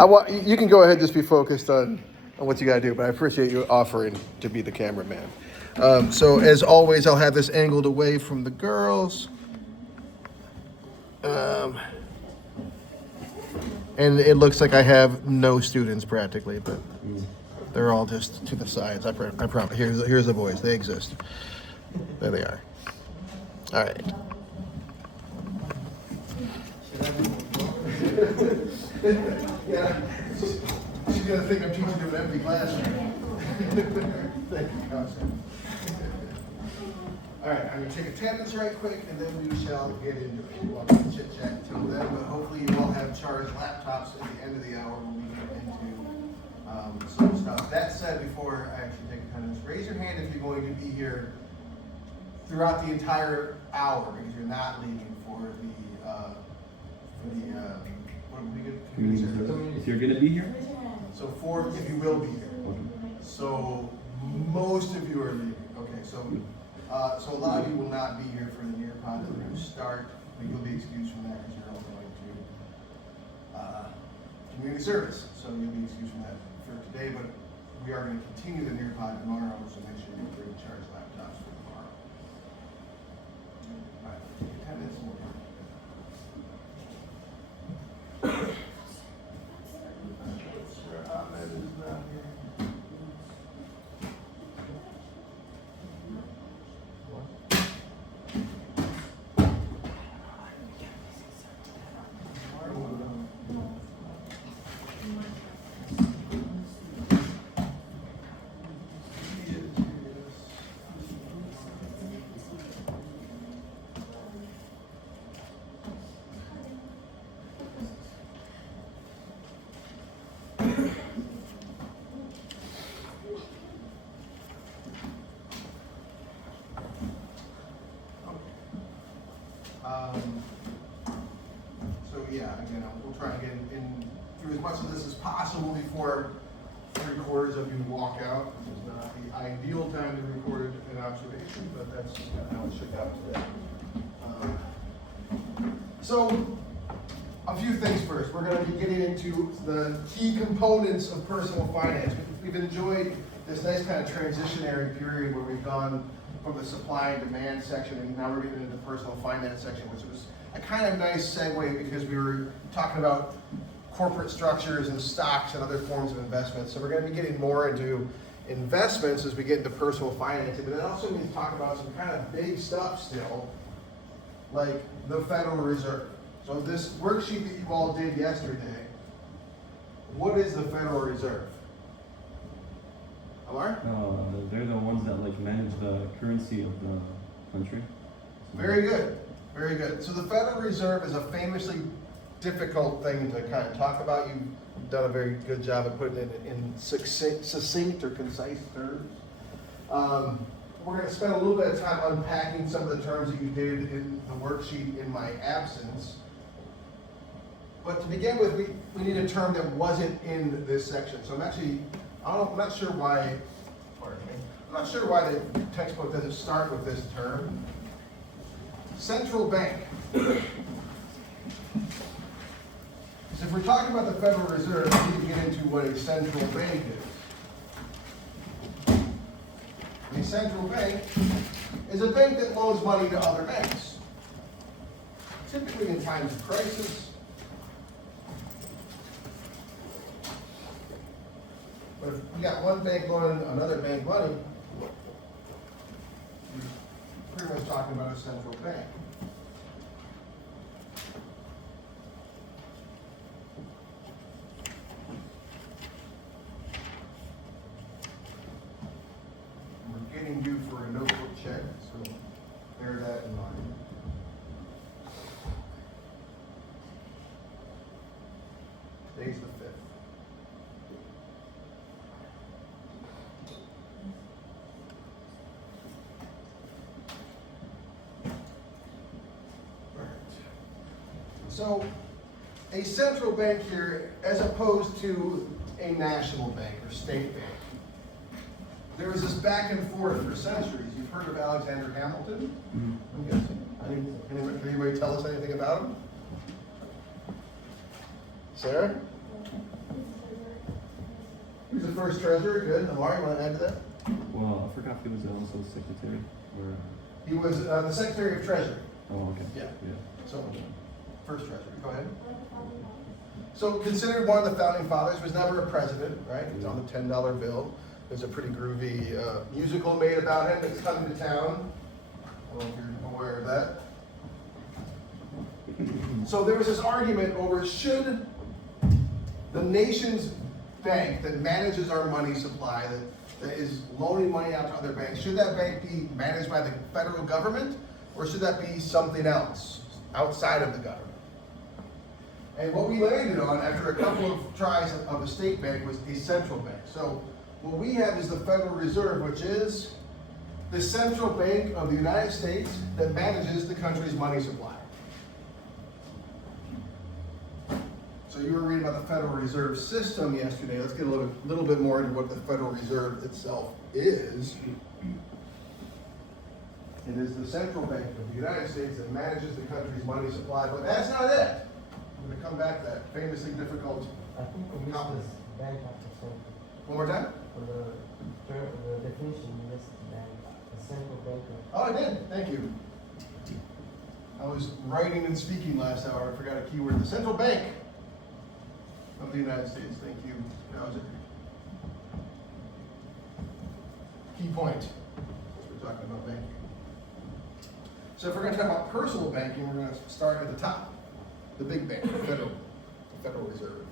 I want you can go ahead, just be focused on what you gotta do. But I appreciate you offering to be the cameraman. So as always, I'll have this angled away from the girls. And it looks like I have no students practically, but they're all just to the sides. I promise. Here's the boys. They exist. There they are. All right. Yeah, she's gonna think I'm teaching to an empty classroom. Thank you, Counselor. All right, I'm gonna take attendance right quick, and then we shall get into it. We'll chit chat until then, but hopefully you all have charged laptops at the end of the hour when we get into some stuff. That said, before I actually take attendance, raise your hand if you're going to be here throughout the entire hour, because you're not leaving for the what did we get? Community service. If you're gonna be here? So 4 if you will be here. So most of you are leaving. Okay, so so a lot of you will not be here for the Nearpod Review start, but you'll be excused from that because you're all going to community service. So you'll be excused from that for today, but we are going to continue the Nearpod tomorrow, so make sure you bring charged laptops for tomorrow. All right, attendance more. So yeah, again, we'll try and get in through as much of this as possible before 3/4 of you walk out. This is not the ideal time to record an observation, but that's kind of how it shook out today. So a few things first. We're going to be getting into the key components of personal finance. We've enjoyed this nice kind of transitionary period where we've gone from the supply and demand section, and now we're getting into the personal finance section, which was a kind of nice segue because we were talking about corporate structures and stocks and other forms of investments. So we're going to be getting more into investments as we get into personal financing, but then also we need to talk about some kind of big stuff still, like the Federal Reserve. So this worksheet that you all did yesterday, what is the Federal Reserve? Amar? They're the ones that like manage the currency of the country. Very good, very good. So the Federal Reserve is a famously difficult thing to kind of talk about. You've done a very good job of putting it in succinct or concise terms. We're going to spend a little bit of time unpacking some of the terms that you did in the worksheet in my absence. But to begin with, we need a term that wasn't in this section. So I'm not sure why, pardon me, I'm not sure why the textbook doesn't start with this term. Central bank. So if we're talking about the Federal Reserve, we need to get into what a central bank is. A central bank is a bank that loans money to other banks, typically in times of crisis. But if you got one bank loaning another bank money, you're pretty much talking about a central bank. We're getting due for a notebook check, so bear that in mind. Today's the 5th. So a central bank here, as opposed to a national bank or state bank, there was this back and forth for centuries. You've heard of Alexander Hamilton? I'm guessing. Can anybody tell us anything about him? Sarah? first treasurer, good. Amari, want to add to that? Well, I forgot if he was also secretary or. He was the Secretary of Treasury. Oh, okay. Yeah. Yeah. So, first treasurer, go ahead. So considered one of the founding fathers, was never a president, right? It's on the $10 bill. There's a pretty groovy musical made about him that's coming to town. I don't know if you're aware of that. So there was this argument over should the nation's bank that manages our money supply, that is loaning money out to other banks, should that bank be managed by the federal government, or should that be something else outside of the government? And what we landed on after a couple of tries of a state bank was a central bank. So what we have is the Federal Reserve, which is the central bank of the United States that manages the country's money supply. So you were reading about the Federal Reserve System yesterday. Let's get a little bit more into what the Federal Reserve itself is. It is the central bank of the United States that manages the country's money supply, but that's not it. I'm going to come back to that famously difficult. I think we missed this bank after something. One more time? For the definition, you missed the bank, the central bank of. Oh, I did. Thank you. I was writing and speaking last hour. I forgot a keyword. The central bank of the United States. Thank you. That was a key point. We're talking about banking. So if we're going to talk about personal banking, we're going to start at the top. The big bank, the Federal Reserve.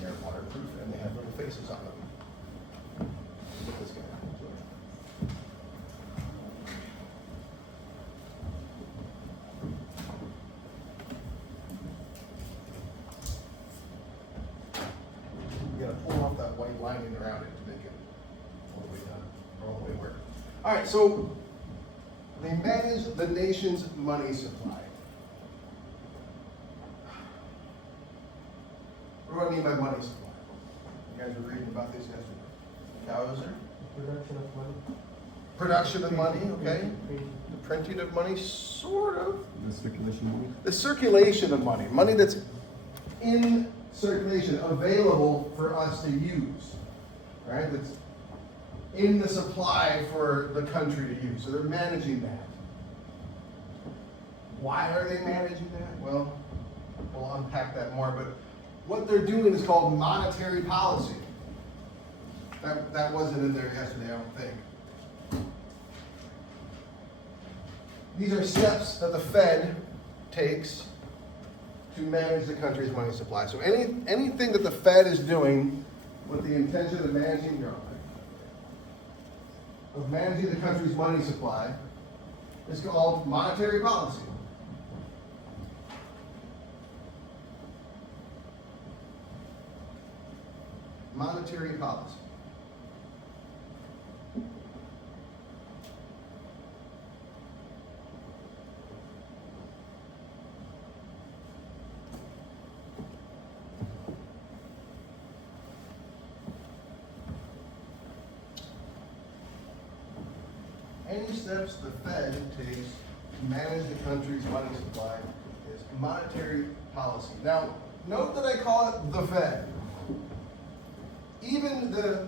They're waterproof and they have little faces on them. Look at this guy. You gotta pull off that white lining around it to make it all the way done, all the way work. All right, so they manage the nation's money supply. What do I mean by money supply? You guys were reading about this yesterday. Hauser? Production of money. Production of money, okay. Printing. The printing of money, sort of. The circulation money. The circulation of money, money that's in circulation, available for us to use, right? That's in the supply for the country to use. So they're managing that. Why are they managing that? Well, we'll unpack that more, but what they're doing is called monetary policy. That wasn't in there yesterday, I don't think. These are steps that the Fed takes to manage the country's money supply. So anything that the Fed is doing with the intention of managing the country's money supply is called monetary policy. Monetary policy. Any steps the Fed takes to manage the country's money supply is monetary policy. Now, note that I call it the Fed. Even the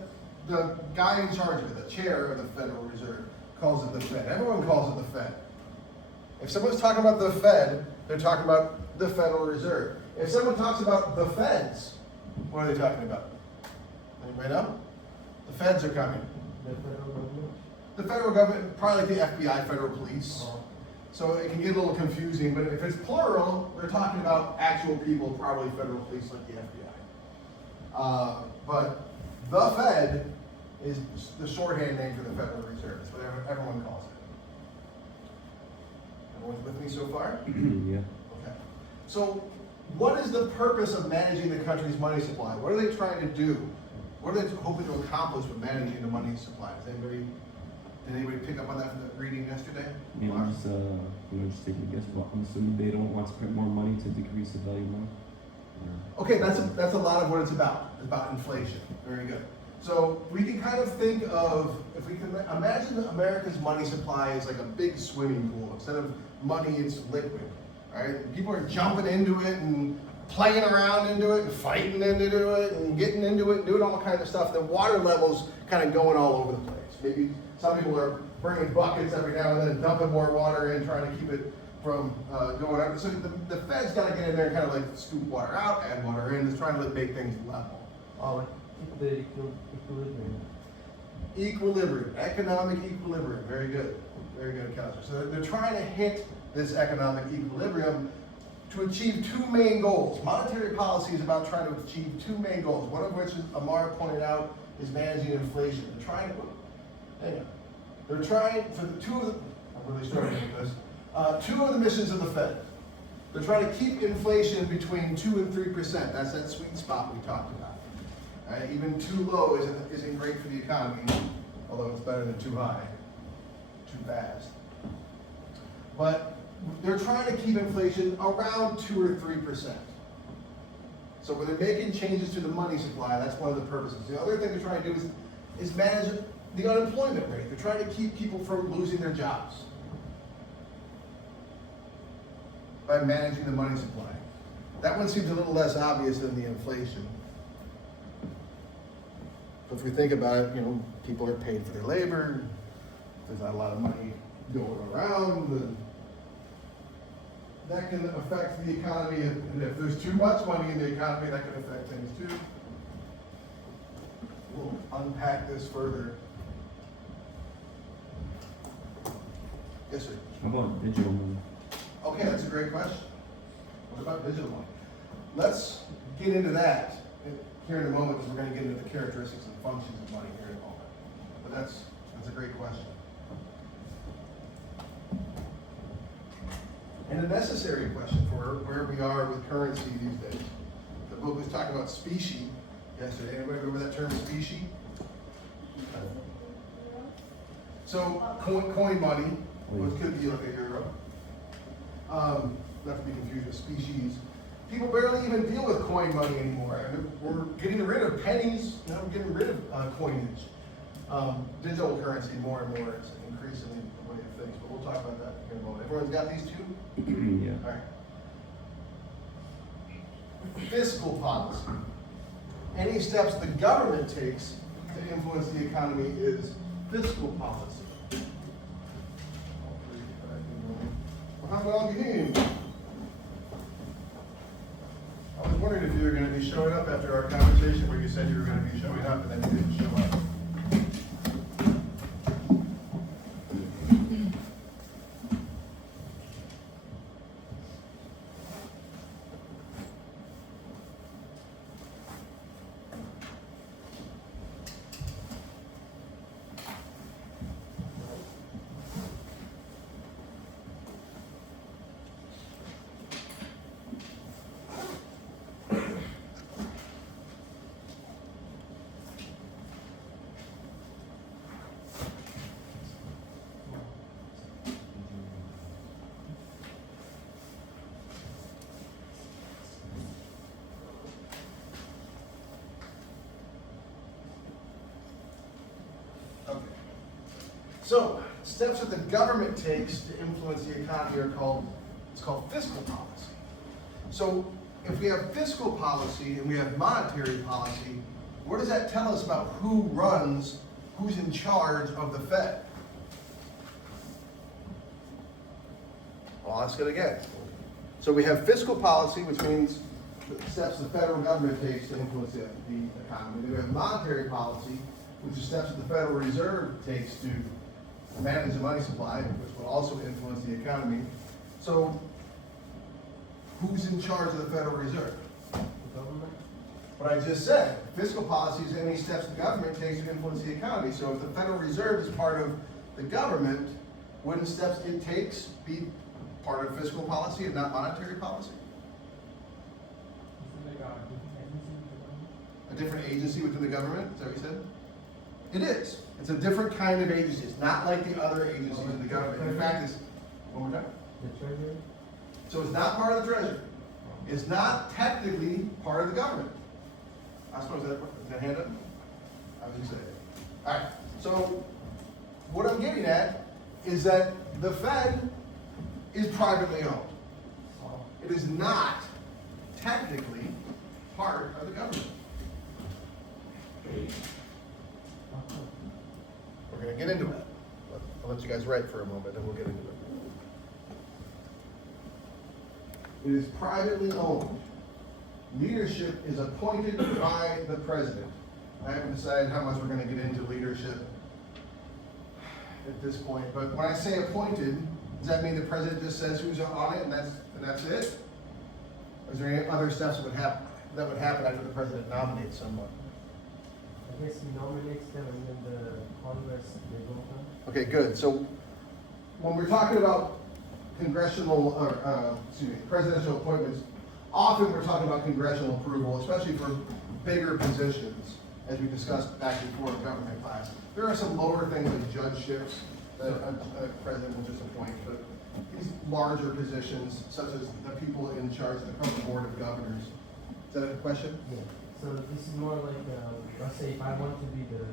guy in charge of it, the chair of the Federal Reserve, calls it the Fed. Everyone calls it the Fed. If someone's talking about the Fed, they're talking about the Federal Reserve. If someone talks about the Feds, what are they talking about? Anybody know? The Feds are coming. The federal government. The federal government, probably like the FBI, federal police. So it can get a little confusing, but if it's plural, they're talking about actual people, probably federal police like the FBI. But the Fed is the shorthand name for the Federal Reserve. That's what everyone calls it. Everyone's with me so far? Yeah. Okay. So what is the purpose of managing the country's money supply? What are they trying to do? What are they hoping to accomplish with managing the money supply? Does anybody Did anybody pick up on that from the reading yesterday? Yeah, I'm just taking a guess. Well, I'm assuming they don't want to spend more money to decrease the value of money. Or- Okay, that's a lot of what it's about. It's about inflation. Very good. So we can kind of think of, if we can imagine America's money supply is like a big swimming pool. Instead of money, it's liquid. Right? People are jumping into it and playing around into it and fighting into it and getting into it and doing all kinds of stuff. The water level's kind of going all over the place. Maybe some people are bringing buckets every now and then and dumping more water in, trying to keep it from going up. So the Fed's got to get in there and kind of like scoop water out, add water in, just trying to make things level. Oh, like keep the equilibrium. Equilibrium, economic equilibrium, very good. Very good, Counselor. So they're trying to hit this economic equilibrium to achieve two main goals. Monetary policy is about trying to achieve two main goals, one of which, as Amar pointed out, is managing inflation. They're trying to, hang on. They're trying, for the two of the, I'm really struggling with this, two of the missions of the Fed. They're trying to keep inflation between 2 and 3%. That's that sweet spot we talked about. Even too low isn't great for the economy, although it's better than too high, too fast. But they're trying to keep inflation around 2 or 3%. So when they're making changes to the money supply, that's one of the purposes. The other thing they're trying to do is manage the unemployment rate. They're trying to keep people from losing their jobs by managing the money supply. That one seems a little less obvious than the inflation. But if we think about it, people are paid for their labor. There's not a lot of money going around. And that can affect the economy. And if there's too much money in the economy, that can affect things too. We'll unpack this further. Yes, sir. How about digital money? Okay, that's a great question. What about digital money? Let's get into that here in a moment, because we're going to get into the characteristics and functions of money here in a moment. But that's a great question. And a necessary question for where we are with currency these days. The book was talking about specie yesterday. Anybody remember that term, specie? So coin money, which could be like a euro, not to be confused with species. People barely even deal with coin money anymore. I mean, we're getting rid of pennies, now we're getting rid of coinage. Digital currency more and more is increasingly the way of things, but we'll talk about that in a moment. Everyone's got these two? Yeah. All right. Fiscal policy. Any steps the government takes to influence the economy is fiscal policy. Muhammad Al-Gahim. I was wondering if you were going to be showing up after our conversation where you said you were going to be showing up and then you didn't show up. Okay. So, steps that the government takes to influence the economy are called fiscal policy. So, if we have fiscal policy and we have monetary policy, what does that tell us about who's in charge of the Fed? Well, I'll ask it again. So we have fiscal policy, which means the steps the federal government takes to influence the economy. Then we have monetary policy, which is steps that the Federal Reserve takes to manage the money supply, which will also influence the economy. So, who's in charge of the Federal Reserve? The government. What I just said, fiscal policy is any steps the government takes to influence the economy. So if the Federal Reserve is part of the government, wouldn't steps it takes be part of fiscal policy and not monetary policy? A different agency within the government, is that what you said? It is. It's a different kind of agency. It's not like the other agencies in the government. In fact, it's, one more time. The treasury? So it's not part of the treasury. It's not technically part of the government. I suppose is that hand up? I was just saying. All right, so what I'm getting at is that the Fed is privately owned. It is not technically part of the government. We're gonna get into it. I'll let you guys write for a moment, and we'll get into it. It is privately owned. Leadership is appointed by the president. I haven't decided how much we're gonna get into leadership at this point, but when I say appointed, does that mean the president just says who's on it and that's it? Or is there any other steps that would happen after the president nominates someone? I guess he nominates them and then the Congress, they vote on. Okay, good. So when we're talking about congressional, presidential appointments, often we're talking about congressional approval, especially for bigger positions, as we discussed back before in government class. There are some lower things like judgeships that a president will just appoint, but these larger positions, such as the people in charge of the board of governors. Is that a question? Yeah, so this is more like, let's say if I want to be the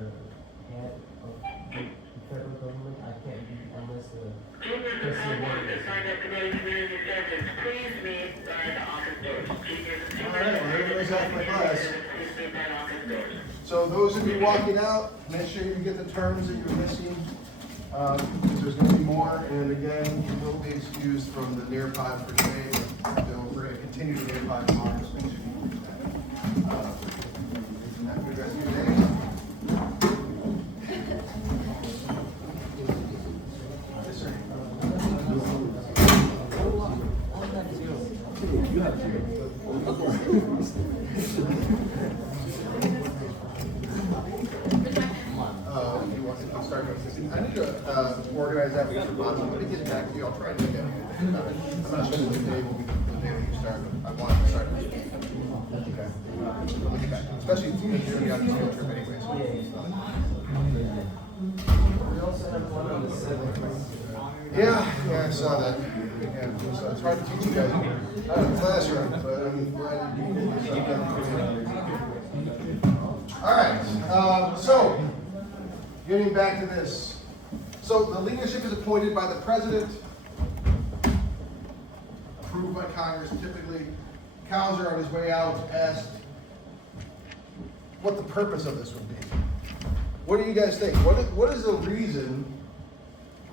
head of the federal government, I can't be unless the president wants it. All right, well, everybody's out for class. So those of you walking out, make sure you get the terms that you're missing. Because there's going to be more, and again, you will be excused from the Nearpod for today. We're going to continue the Nearpod tomorrow, so make sure you do that. Have a good rest of your day. Yes, sir. You have to. You want to start with, I need to organize that for Bonds. I'm going to get back to you. I'll try to get it. I'm not sure the day will be the day that you start, but I want to start. Okay. We'll get back. Especially if you're going to be on this field trip anyway. So. We also have one on the 7th. Yeah, I saw that. Yeah, so it's hard to teach you guys in the classroom, but I'm glad you did something. All right, so getting back to this. So the leadership is appointed by the president, approved by Congress typically. Cowser on his way out asked what the purpose of this would be. What do you guys think? What is the reason?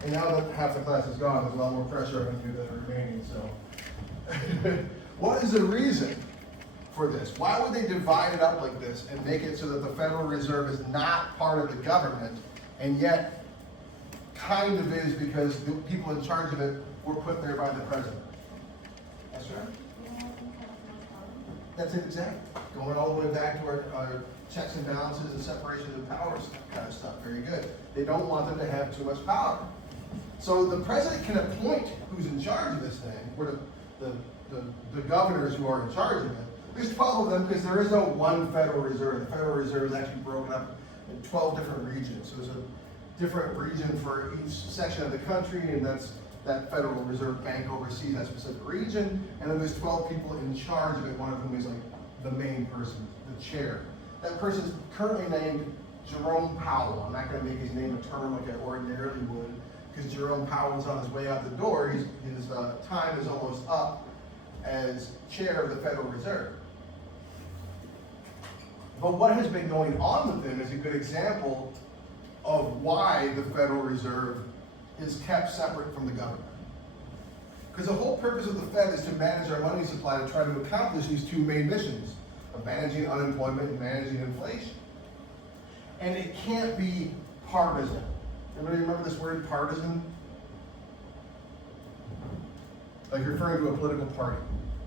And now that half the class is gone, there's a lot more pressure on you that are remaining, so. What is the reason for this? Why would they divide it up like this and make it so that the Federal Reserve is not part of the government, and yet kind of is because the people in charge of it were put there by the president? That's right. That's it, exactly. Going all the way back to our checks and balances and separation of powers kind of stuff. Very good. They don't want them to have too much power. So the president can appoint who's in charge of this thing, or the governors who are in charge of it. There's 12 of them because there is no one Federal Reserve. The Federal Reserve is actually broken up in 12 different regions. So there's a different region for each section of the country, and that's that Federal Reserve Bank oversees that specific region. And then there's 12 people in charge of it, one of whom is like the main person, the chair. That person is currently named Jerome Powell. I'm not going to make his name a term like I ordinarily would, because Jerome Powell's on his way out the door. His time is almost up as chair of the Federal Reserve. But what has been going on with him is a good example of why the Federal Reserve is kept separate from the government. Because the whole purpose of the Fed is to manage our money supply to try to accomplish these two main missions of managing unemployment and managing inflation. And it can't be partisan. Everybody remember this word, partisan? Like referring to a political party.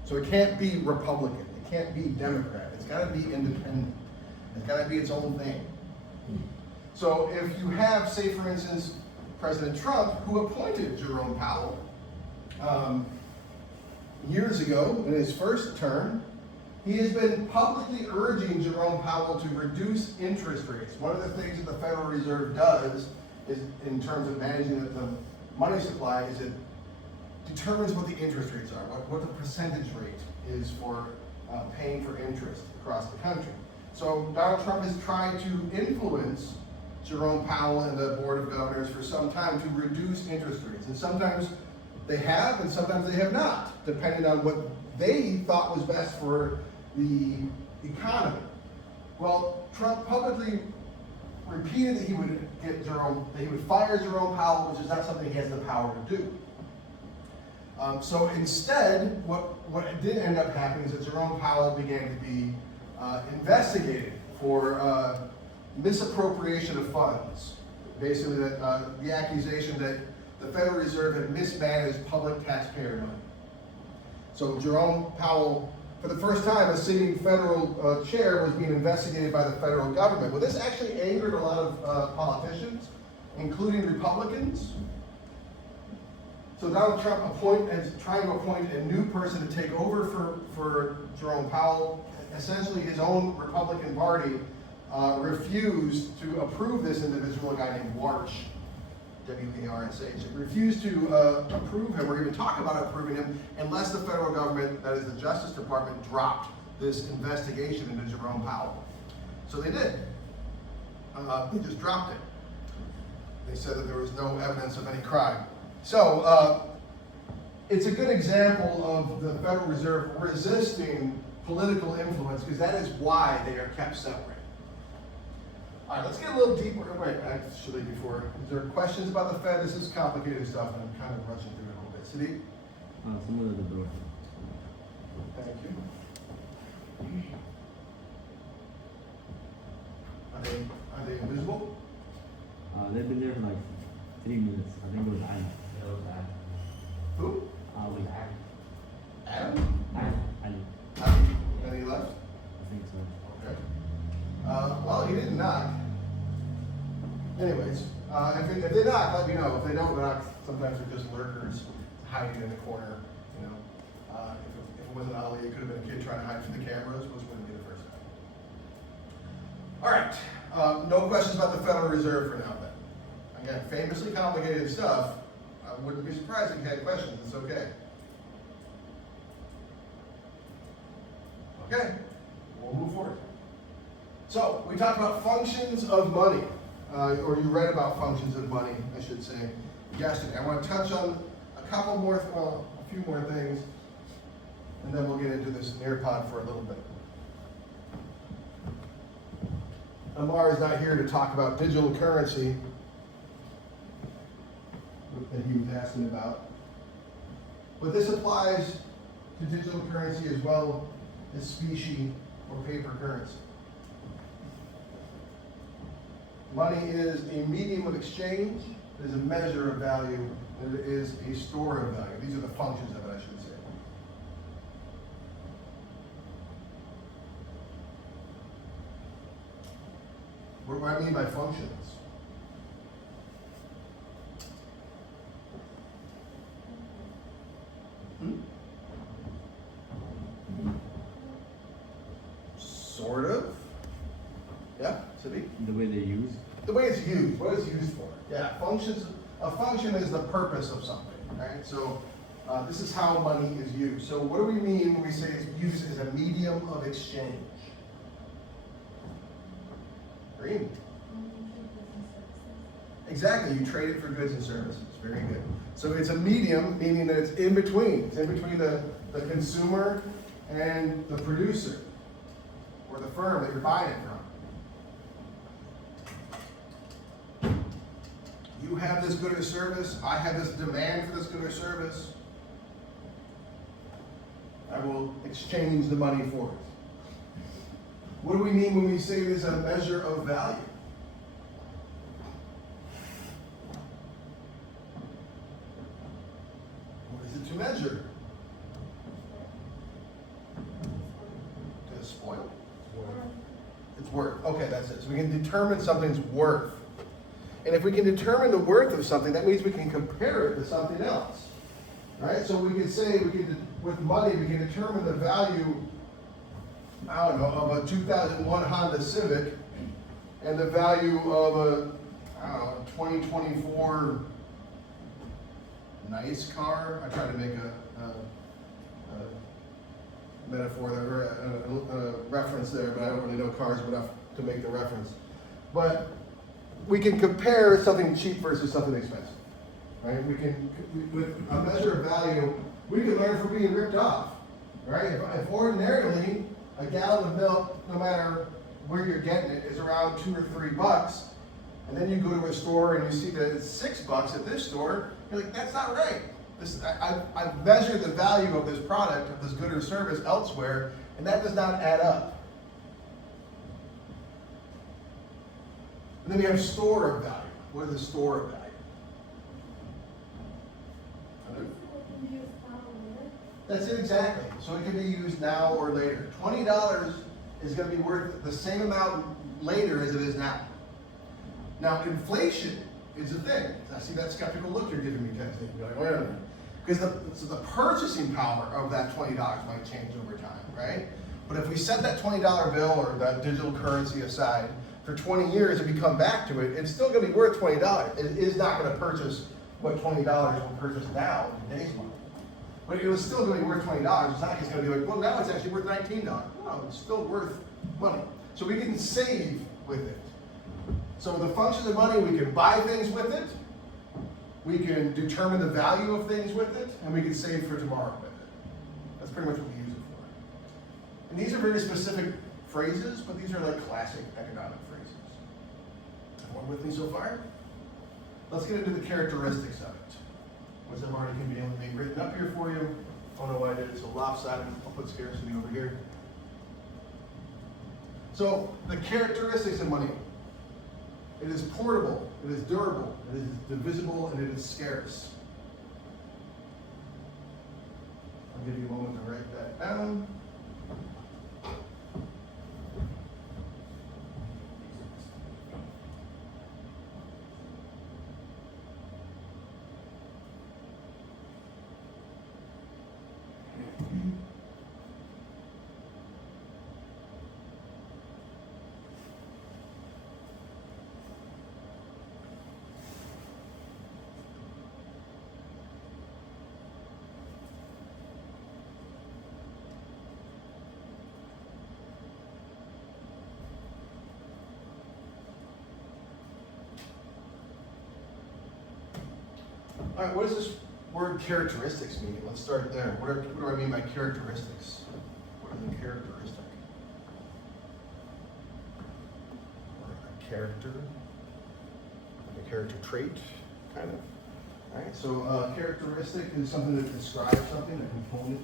So it can't be Republican. It can't be Democrat. It's got to be independent. It's got to be its own thing. So if you have, say for instance, President Trump, who appointed Jerome Powell years ago in his first term, He has been publicly urging Jerome Powell to reduce interest rates. One of the things that the Federal Reserve does is, in terms of managing the money supply, is it determines what the interest rates are, what the percentage rate is for paying for interest across the country. So Donald Trump has tried to influence Jerome Powell and the Board of Governors for some time to reduce interest rates. And sometimes they have, and sometimes they have not, depending on what they thought was best for the economy. Well, Trump publicly repeated that he would fire Jerome Powell, which is not something he has the power to do. So instead, what did end up happening is that Jerome Powell began to be investigated for misappropriation of funds. Basically, that the accusation that the Federal Reserve had mismanaged public taxpayer money. So Jerome Powell, for the first time, a sitting federal chair, was being investigated by the federal government. Well, this actually angered a lot of politicians, including Republicans. So Donald Trump is trying to appoint a new person to take over for Jerome Powell. Essentially, his own Republican Party refused to approve this individual, a guy named Warsh, W-A-R-S-H, refused to approve him or even talk about approving him unless the federal government, that is the Justice Department, dropped this investigation into Jerome Powell. So they did. They just dropped it. They said that there was no evidence of any crime. So it's a good example of the Federal Reserve resisting political influence, because that is why they are kept separate. All right, let's get a little deeper. Wait, actually, before, is there questions about the Fed? This is complicated stuff, and I'm kind of rushing through it a little bit. Sadiq? Similar to the door. Thank you. Are they invisible? They've been there for like 3 minutes. I think it was Anna. It was bad. Who? Ali. Adam? Ali. And he left? I think so. Okay. Well, he didn't knock. Anyways, if they knock, let me know. If they don't knock, sometimes they're just lurkers hiding in the corner. You know, if it wasn't Ali, it could have been a kid trying to hide from the cameras, which wouldn't be the first time. All right. No questions about the Federal Reserve for now, then. Again, famously complicated stuff. I wouldn't be surprised if you had questions. It's okay. Okay, we'll move forward. So, we talked about functions of money, or you read about functions of money, I should say, yesterday. I want to touch on a few more things, and then we'll get into this Nearpod for a little bit. Amar is not here to talk about digital currency that he was asking about, but this applies to digital currency as well as specie or paper currency. Money is a medium of exchange, it is a measure of value, and it is a store of value. These are the functions of it, I should say. What do I mean by functions? Sort of. Yeah, Sadiq? The way they use. The way it's used, what it's used for. Yeah, functions. A function is the purpose of something, right? So this is how money is used. So what do we mean when we say it's used as a medium of exchange? Green. Exactly, you trade it for goods and services. Very good. So it's a medium, meaning that it's in between. It's in between the consumer and the producer, or the firm that you're buying it from. You have this good or service, I have this demand for this good or service. I will exchange the money for it. What do we mean when we say it is a measure of value? What is it to measure? To spoil? It's worth. Okay, that's it. So we can determine something's worth. And if we can determine the worth of something, that means we can compare it to something else. Right? So we can say, with money, we can determine the value I don't know, of a 2001 Honda Civic and the value of a, I don't know, 2024 nice car. I tried to make a metaphor there, or a reference there, but I don't really know cars enough to make the reference. But we can compare something cheap versus something expensive, right? We can, with a measure of value, we can learn from being ripped off, right? If ordinarily a gallon of milk, no matter where you're getting it, is around $2 or $3, and then you go to a store and you see that it's $6 at this store, you're like, that's not right. I've measured the value of this product, of this good or service elsewhere, and that does not add up. And then we have store of value. What is the store of value? That's it exactly. So it can be used now or later. $20 is going to be worth the same amount later as it is now. Now, inflation is a thing. I see that skeptical look you're giving me, Tennessee. You're like, wait a minute. Because the purchasing power of that $20 might change over time, right? But if we set that $20 bill or that digital currency aside for 20 years and we come back to it, it's still going to be worth $20. It is not going to purchase what $20 will purchase now in today's money. But it was still going to be worth $20. It's not just going to be like, well, now it's actually worth $19. No, it's still worth money. So we can save with it. So the functions of money, we can buy things with it, we can determine the value of things with it, and we can save for tomorrow with it. That's pretty much what we use it for. And these are very specific phrases, but these are like classic economic phrases. Everyone with me so far? Let's get into the characteristics of it. Which I've already conveniently written up here for you. Oh no, I did it so lopsided. I'll put scarcity over here. So the characteristics of money. It is portable, it is durable, it is divisible, and it is scarce. I'll give you a moment to write that down. All right, what does this word characteristics mean? Let's start there. What do I mean by characteristics? What is a characteristic? Or a character? Like a character trait, kind of. All right, so characteristic is something that describes something, a component,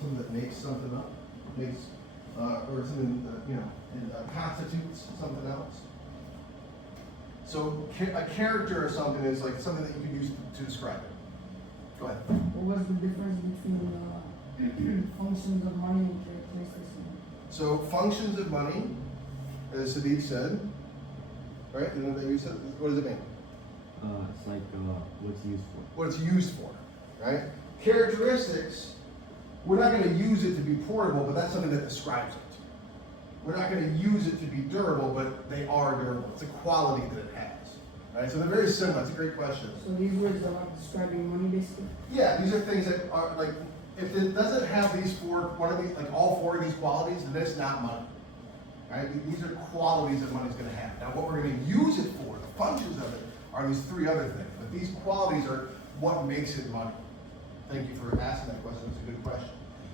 something that makes something up, or something that constitutes something else. So a character or something is like something that you can use to describe it. Go ahead. What was the difference between functions of money and characteristics? So functions of money, as Sadiq said, right? You know that you said. What does it mean? It's like what's used for. What it's used for, right? Characteristics, we're not going to use it to be portable, but that's something that describes it. We're not going to use it to be durable, but they are durable. It's a quality that it has, right? So they're very similar. It's a great question. So these words are not describing money, basically? Yeah, these are things that are like, if it doesn't have these all four of these qualities, then it's not money, right? These are qualities that money's going to have. Now, what we're going to use it for, the functions of it, are these three other things. But these qualities are what makes it money. Thank you for asking that question. It's a good question.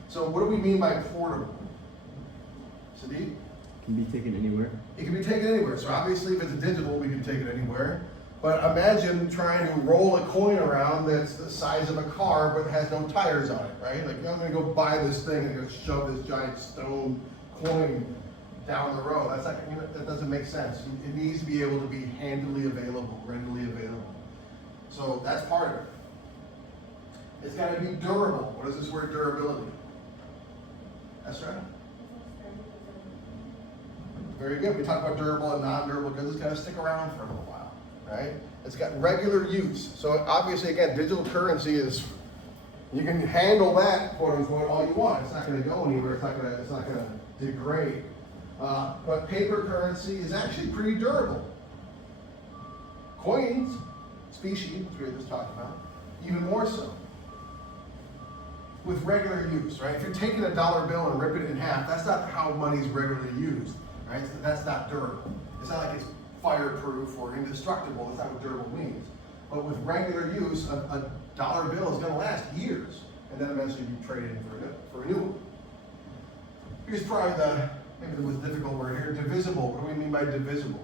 So what do we mean by portable? Sadiq? Can be taken anywhere. It can be taken anywhere. So obviously if it's digital, we can take it anywhere. But imagine trying to roll a coin around that's the size of a car but has no tires on it, right? Like I'm gonna go buy this thing and go shove this giant stone coin down the road. That's not, that doesn't make sense. It needs to be able to be handily available, readily available. So that's part of it. It's gotta be durable. What is this word durability? That's right. Very good. We talk about durable and non-durable goods. It's got to stick around for a little while, right? It's got regular use. So obviously, again, digital currency is, you can handle that, quote unquote, all you want. It's not going to go anywhere. It's not going to degrade. But paper currency is actually pretty durable. Coins, specie, which we were just talking about, even more so. With regular use, right? If you're taking a dollar bill and ripping it in half, that's not how money's regularly used, right? So that's not durable. It's not like it's fireproof or indestructible. That's not what durable means. But with regular use, a dollar bill is going to last years, and then eventually you trade it in for a new one. Here's probably maybe the most difficult word here: divisible. What do we mean by divisible?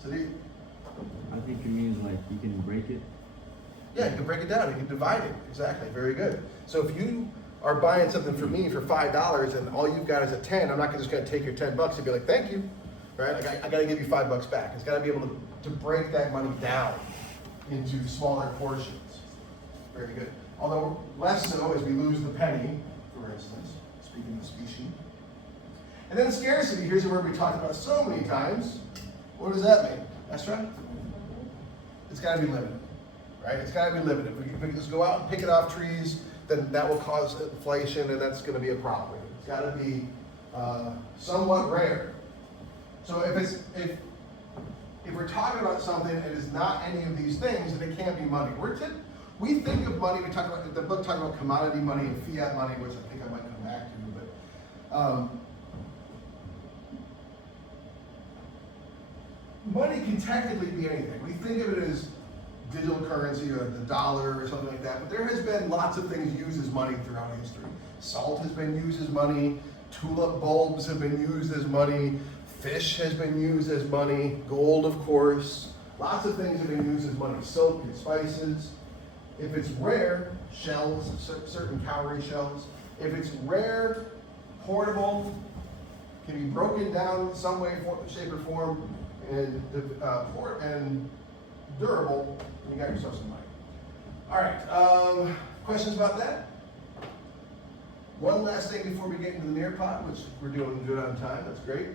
So I think it means like you can break it. yeah, you can break it down. You can divide it. Exactly. Very good. So if you are buying something for me for $5 and all you've got is a 10, I'm not just going to take your $10 and be like, thank you, right? I got to give you $5 back. It's got to be able to break that money down into smaller portions. Very good. Although less so as we lose the penny, for instance, speaking of specie. And then scarcity. Here's a word we talked about so many times. What does that mean? That's right. It's got to be limited, right? It's got to be limited. If we just go out and pick it off trees, then that will cause inflation, and that's going to be a problem. It's got to be somewhat rare. So if we're talking about something and it's not any of these things, then it can't be money. We think of money. We talk about the book talking about commodity money and fiat money, which I think I might come back to, but. Money can technically be anything. We think of it as digital currency or the dollar or something like that, but there has been lots of things used as money throughout history. Salt has been used as money, tulip bulbs have been used as money, fish has been used as money, gold of course, lots of things have been used as money, silk and spices. If it's rare, shells, certain cowrie shells. If it's rare, portable, can be broken down in some way, shape, or form, and durable, and you got yourself some money. All right, questions about that? One last thing before we get into the near pot, which we're doing good on time, that's great.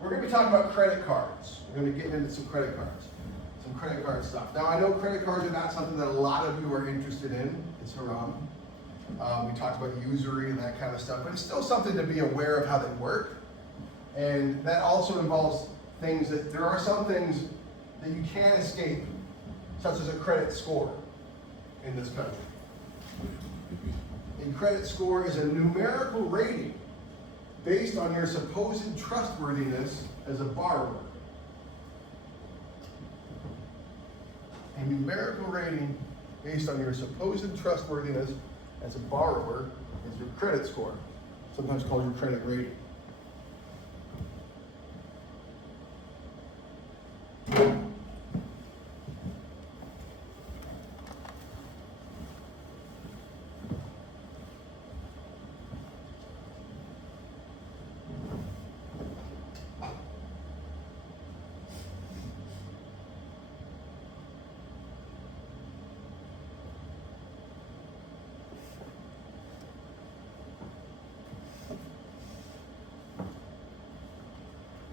We're going to be talking about credit cards. We're going to get into some credit cards, some credit card stuff. Now, I know credit cards are not something that a lot of you are interested in. It's haram. We talked about usury and that kind of stuff, but it's still something to be aware of how they work. And that also involves things that, there are some things that you can't escape, such as a credit score in this country. A credit score is a numerical rating based on your supposed trustworthiness as a borrower. A numerical rating based on your supposed trustworthiness as a borrower is your credit score, sometimes called your credit rating.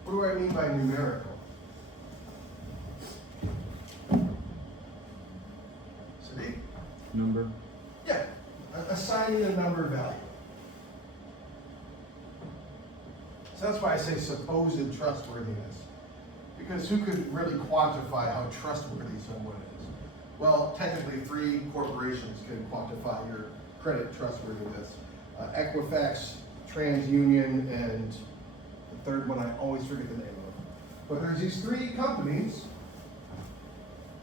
What do I mean by numerical? Sadiq? Number. Yeah, assigning a number value. So that's why I say supposed trustworthiness. Because who could really quantify how trustworthy someone is? Well, technically 3 corporations can quantify your credit trustworthiness. Equifax, TransUnion, and the third one I always forget the name of. But there's these 3 companies,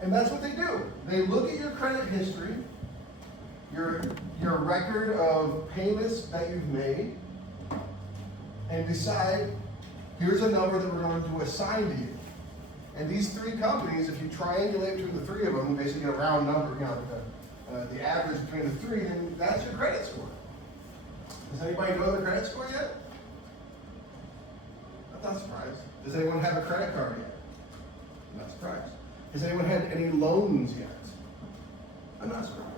and that's what they do. They look at your credit history, your record of payments that you've made, and decide, here's a number that we're going to assign to you. And these 3 companies, if you triangulate between the 3 of them, basically get a round number, the average between the 3, then that's your credit score. Does anybody know the credit score yet? I'm not surprised. Does anyone have a credit card yet? I'm not surprised. Has anyone had any loans yet? I'm not surprised.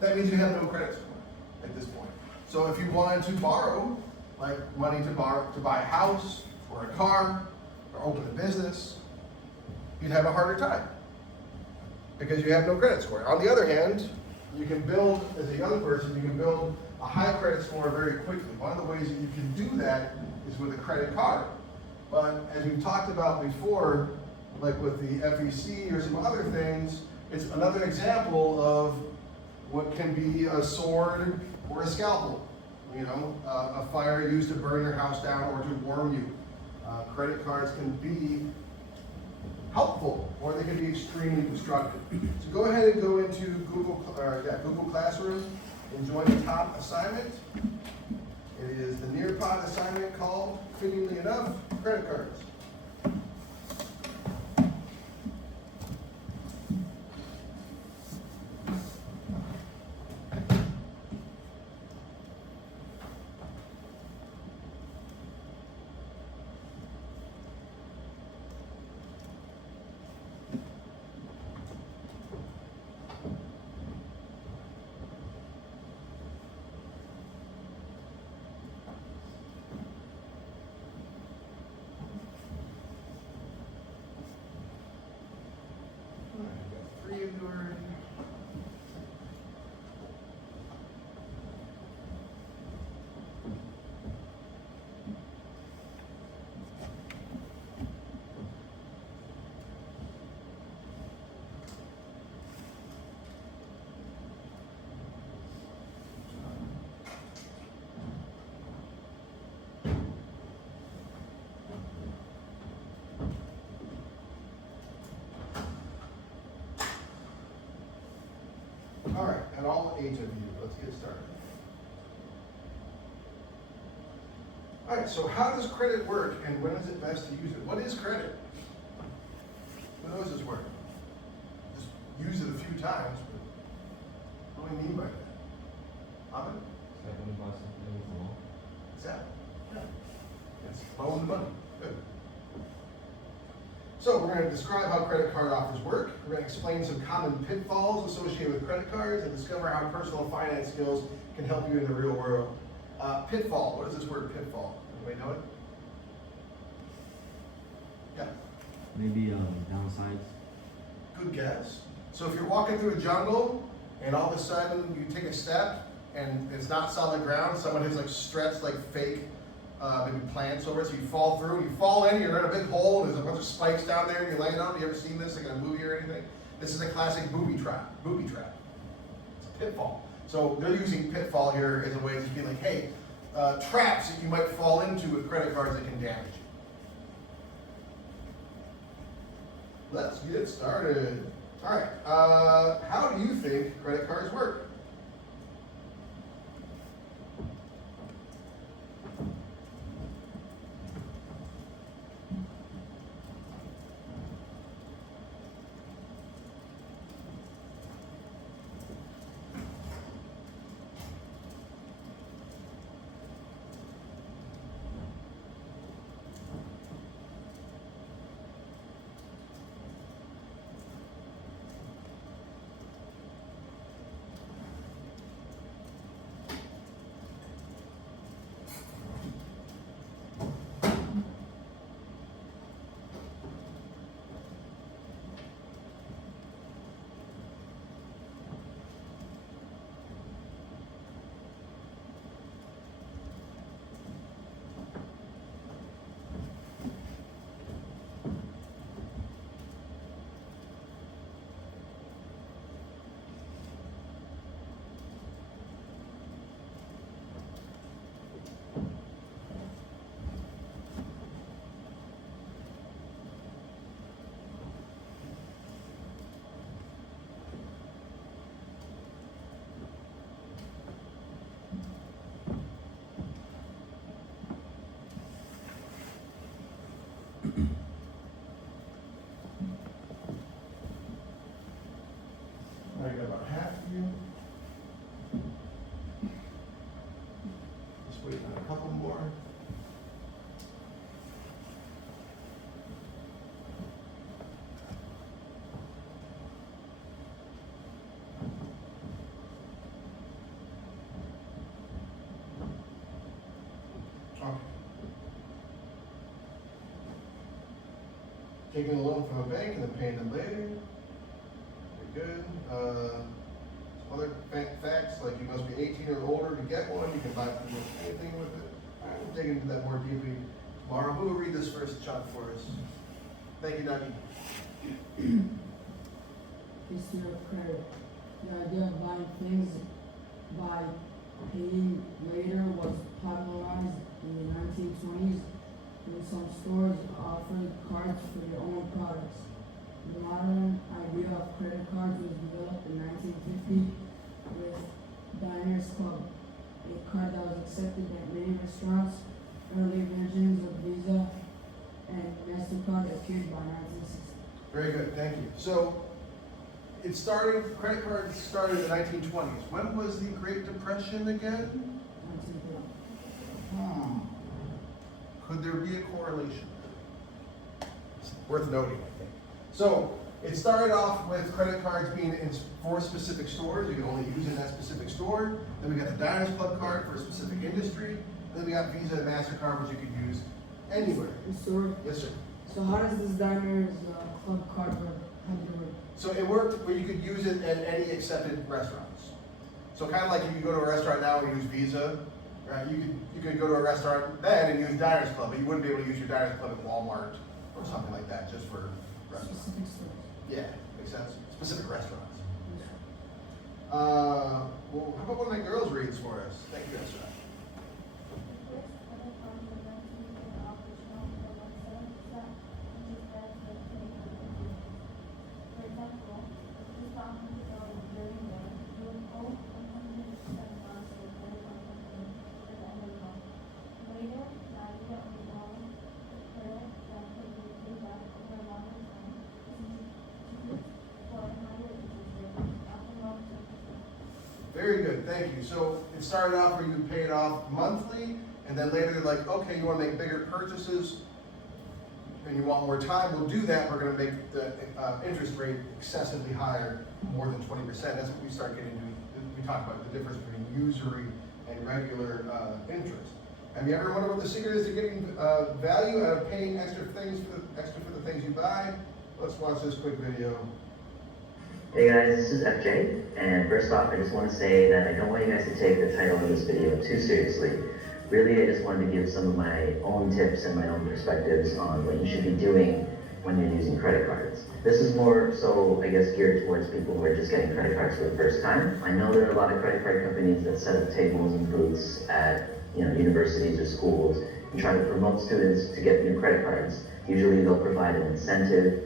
That means you have no credit score at this point. So if you wanted to borrow, like money to buy a house or a car or open a business, you'd have a harder time because you have no credit score. On the other hand, you can build, as a young person, you can build a high credit score very quickly. One of the ways that you can do that is with a credit card. But as we've talked about before, like with the FEC or some other things, it's another example of what can be a sword or a scalpel. You know, a fire used to burn your house down or to warm you. Credit cards can be helpful, or they can be extremely destructive. So go ahead and go into Google Classroom and join the top assignment. It is the Nearpod assignment called, fittingly enough, credit cards. Three of you already. All right, and all 8 of you, let's get started. All right, so how does credit work and when is it best to use it? What is credit? Who knows this word? Just use it a few times, but what do we mean by that? Ahmed? What's that? Yeah. It's loan money. Good. So we're going to describe how credit card offers work. We're going to explain some common pitfalls associated with credit cards and discover how personal finance skills can help you in the real world. Pitfall. What is this word pitfall? Anybody know it? Yeah. Maybe downsides. Good guess. So if you're walking through a jungle and all of a sudden you take a step and it's not solid ground, someone has like stretched like fake maybe plants over it, so you fall through, you fall in, you're in a big hole, and there's a bunch of spikes down there, and you're laying on it. You ever seen this like in a movie or anything? This is a classic booby trap. It's a pitfall. So they're using pitfall here as a way to just be like, hey, traps that you might fall into with credit cards that can damage you. Let's get started. All right, how do you think credit cards work? I got about half of you. Just waiting on a couple more. Okay. Taking a loan from a bank and then paying them later. Very good. other facts, like you must be 18 or older to get one, you can buy pretty much anything with it. We'll dig into that more deeply tomorrow. Who will read this first chunk for us? Thank you, Dougie. History of credit. The idea of buying things by paying later was popularized in the 1920s when some stores offered cards for their own products. The modern idea of credit cards was developed in 1950 with Diners Club, a card that was accepted at many restaurants. Early versions of Visa and MasterCard appeared by 1960. Very good, thank you. So, credit cards started in the 1920s. When was the Great Depression again? 1930. Could there be a correlation? It's worth noting, I think. So, it started off with credit cards being in for specific stores. You could only use it in that specific store. Then we got the Diners Club card for a specific industry. Then we got Visa and MasterCard, which you could use anywhere. So, Yes, sir. so how does this Diners Club card work? How does it work? So it worked where you could use it at any accepted restaurants. So kind of like if you go to a restaurant now and use Visa, right? You could go to a restaurant then and use Diners Club, but you wouldn't be able to use your Diners Club at Walmart or something like that, just for restaurants. Specific stores. Yeah, makes sense. Specific restaurants. Well, how about one of the girls reads for us? Thank you, Ezra. Very good, thank you. So it started off where you pay it off monthly, and then later they're like, okay, you want to make bigger purchases, and you want more time, we'll do that. We're going to make the interest rate excessively higher, more than 20%. That's what we start getting into. We talk about the difference between usury and regular interest. Have you ever wondered what the secret is to getting value out of paying extra for the things you buy? Let's watch this quick video. Hey guys, this is FJ, and first off, I just want to say that I don't want you guys to take the title of this video too seriously. Really, I just wanted to give some of my own tips and my own perspectives on what you should be doing when you're using credit cards. This is more so, I guess, geared towards people who are just getting credit cards for the first time. I know there are a lot of credit card companies that set up tables and booths at universities or schools and try to promote students to get new credit cards. Usually they'll provide an incentive,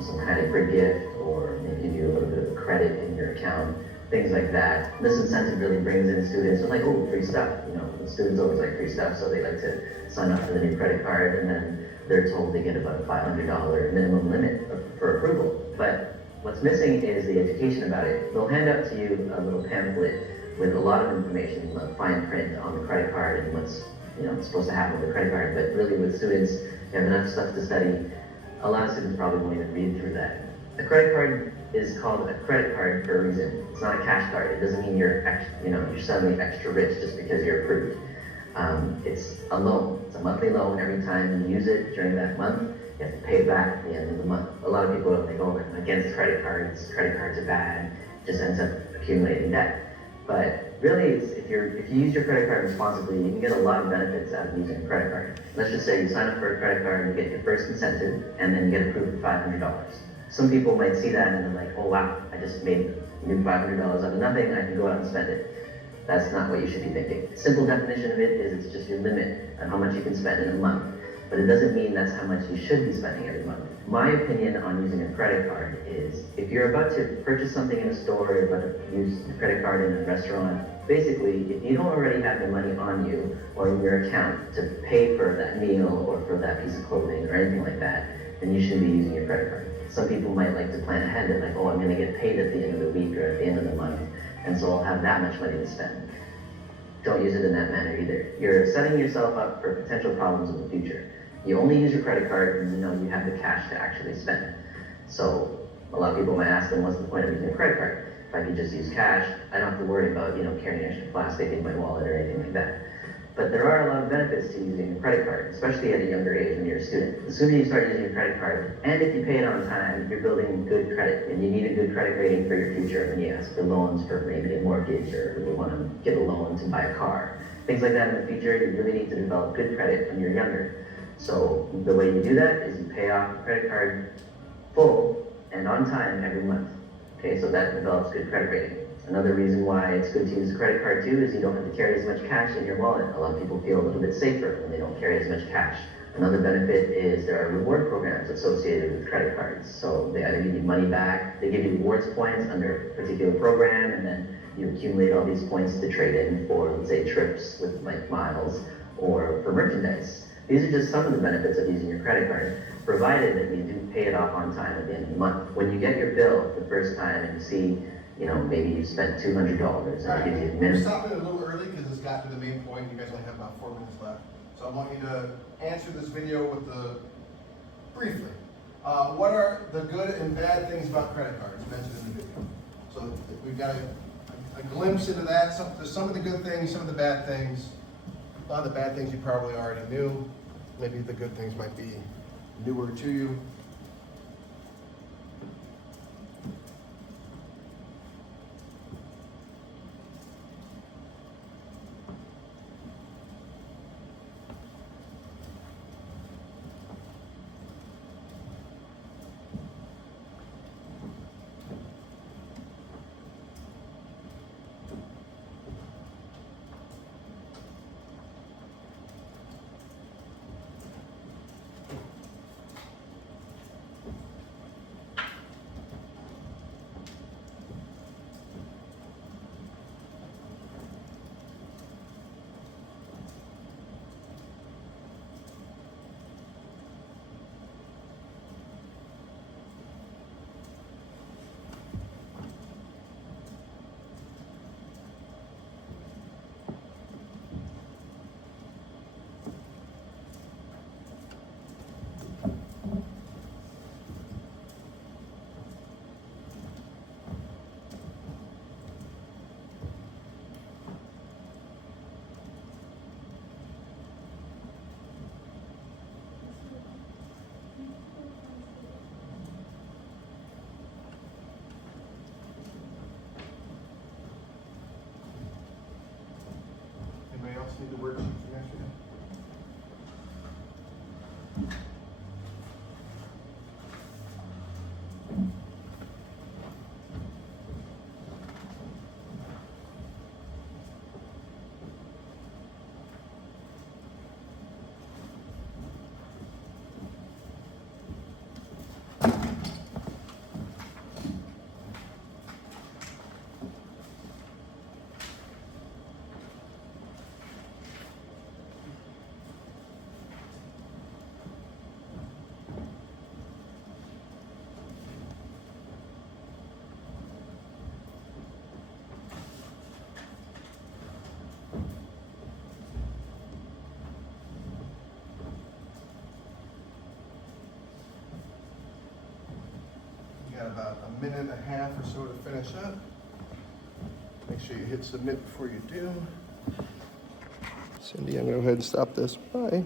some kind of free gift, or they give you a little bit of credit in your account, things like that. This incentive really brings in students and like, oh, free stuff. The students always like free stuff, so they like to sign up for the new credit card, and then they're told they get about a $500 minimum limit for approval. But what's missing is the education about it. They'll hand out to you a little pamphlet with a lot of information, like fine print on the credit card and what's supposed to happen with the credit card. But really, with students, you have enough stuff to study. A lot of students probably won't even read through that. A credit card is called a credit card for a reason. It's not a cash card. It doesn't mean you're suddenly extra rich just because you're approved. It's a loan. It's a monthly loan. Every time you use it during that month, you have to pay it back at the end of the month. A lot of people don't think, oh, I'm against credit cards. Credit cards are bad. It just ends up accumulating debt. But really, if you use your credit card responsibly, you can get a lot of benefits out of using a credit card. Let's just say you sign up for a credit card and you get your first incentive, and then you get approved for $500. Some people might see that and they're like, oh wow, I just made new $500 out of nothing, I can go out and spend it. That's not what you should be thinking. Simple definition of it is it's just your limit on how much you can spend in a month. But it doesn't mean that's how much you should be spending every month. My opinion on using a credit card is, if you're about to purchase something in a store, you're about to use a credit card in a restaurant, basically, if you don't already have the money on you or in your account to pay for that meal or for that piece of clothing or anything like that, then you shouldn't be using your credit card. Some people might like to plan ahead and like, oh, I'm going to get paid at the end of the week or at the end of the month, and so I'll have that much money to spend. Don't use it in that manner either. You're setting yourself up for potential problems in the future. You only use your credit card when you know you have the cash to actually spend. So a lot of people might ask them, what's the point of using a credit card? If I could just use cash, I don't have to worry about carrying extra plastic in my wallet or anything like that. But there are a lot of benefits to using a credit card, especially at a younger age when you're a student. Assuming you start using a credit card, and if you pay it on time, you're building good credit, and you need a good credit rating for your future when you ask for loans for maybe a mortgage, or you want to get a loan to buy a car. Things like that in the future, you really need to develop good credit when you're younger. So the way you do that is you pay off the credit card full and on time every month. Okay, so that develops good credit rating. Another reason why it's good to use a credit card too is you don't have to carry as much cash in your wallet. A lot of people feel a little bit safer when they don't carry as much cash. Another benefit is there are reward programs associated with credit cards. So they either give you money back, they give you rewards points under a particular program, and then you accumulate all these points to trade in for, let's say, trips with like miles or for merchandise. These are just some of the benefits of using your credit card, provided that you do pay it off on time at the end of the month. When you get your bill the first time and you see, you know, maybe you spent $200 and they give you a We're minimum. stopping a little early because it's got to the main point. You guys only have about 4 minutes left. So I want you to answer this video with briefly. What are the good and bad things about credit cards mentioned in the video? So we've got a glimpse into that. Some of the good things, some of the bad things. A lot of the bad things you probably already knew. Maybe the good things might be newer to you. Anybody else need the worksheet from yesterday? You got about a minute and a half or so to finish up. Make sure you hit submit before you do. Cindy, I'm gonna go ahead and stop this. Bye.